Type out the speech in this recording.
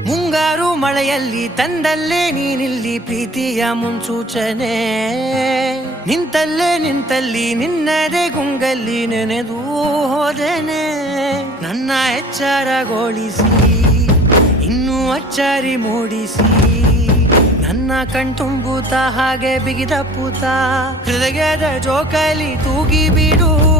ಮುಂಗಾರು ಮಳೆಯಲ್ಲಿ ತಂದಲ್ಲೇ ನೀನಿಲ್ಲಿ ಪ್ರೀತಿಯ ಮುನ್ಸೂಚನೆ. ನಿಂತಲ್ಲಿ ನಿನ್ನದೇ ಗುಂಗಲ್ಲಿ ನೆನೆದು ಹೋದೆನೆ. ನನ್ನ ಎಚ್ಚರಗೊಳಿಸಿ ಇನ್ನೂ ಅಚ್ಚರಿ ಮೂಡಿಸಿ ನನ್ನ ಕಣ್ತುಂಬುತ್ತ ಹಾಗೆ ಬಿಗಿದಪ್ಪುತ್ತ ಹೃದಯದ ಜೋಕಾಲಿ ತೂಗಿ ಬಿಡು.